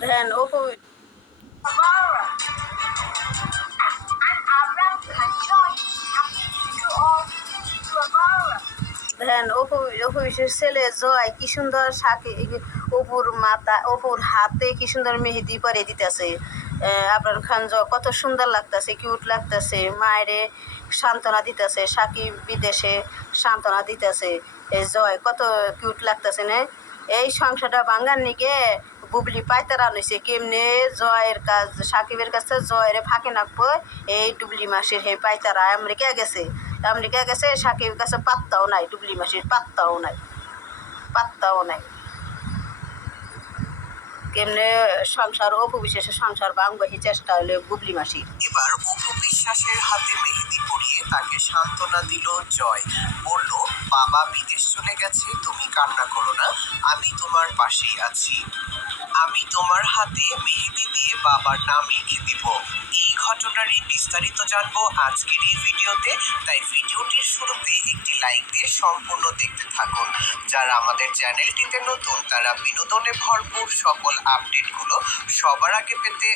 দেখেন অপু দেখেন অপুর ছেলে জয় কি সুন্দর অপুর মাথা অপুর হাতে কি সুন্দর মেহেদি পরে দিতেছে। আবরার খান জয় কত সুন্দর লাগতেছে, কিউট লাগতেছে, মায়েরে সান্ত্বনা দিতেছে, সাকিব বিদেশে সান্ত্বনা দিতেছে। এই জয় কত কিউট লাগতেছে না। এই সংসারটা ভাঙ্গার নিকে বুবলি পাইতারা নইছে কেমনে জয়ের কাজ সাকিবের কাছে জয়ের ফাঁকে নাকবো। এই ডুবলি মাসির হে পাইতারা আমেরিকা গেছে সাকিবের কাছে পাত্তাও নাই, ডুবলি মাসির পাত্তাও নাই কেমনে সংসার অপু বিশ্বাসের সংসার ভাঙবাহি চেষ্টা হলে বুবলি মাসি। এবার অপু বিশ্বাসের হাতে মেহেদি পরিয়ে তাকে সান্ত্বনা দিল জয়। বলল, বাবা বিদেশ চলে গেছে, তুমি কান্না করো না, আমি তোমার পাশেই আছি। আমি তোমার হাতে মেহেদি দিয়ে বাবার নাম লিখে দিব। এই ঘটনারই বিস্তারিত জানবো আজকের এই ভিডিওতে, তাই ভিডিওটির শুরুতে একটি লাইক দিয়ে সম্পূর্ণ দেখতে থাকুন। যারা আমাদের চ্যানেলটিতে নতুন তারা বিনোদনে ভরপুর সকল আপডেটগুলো সবার আগে পেতে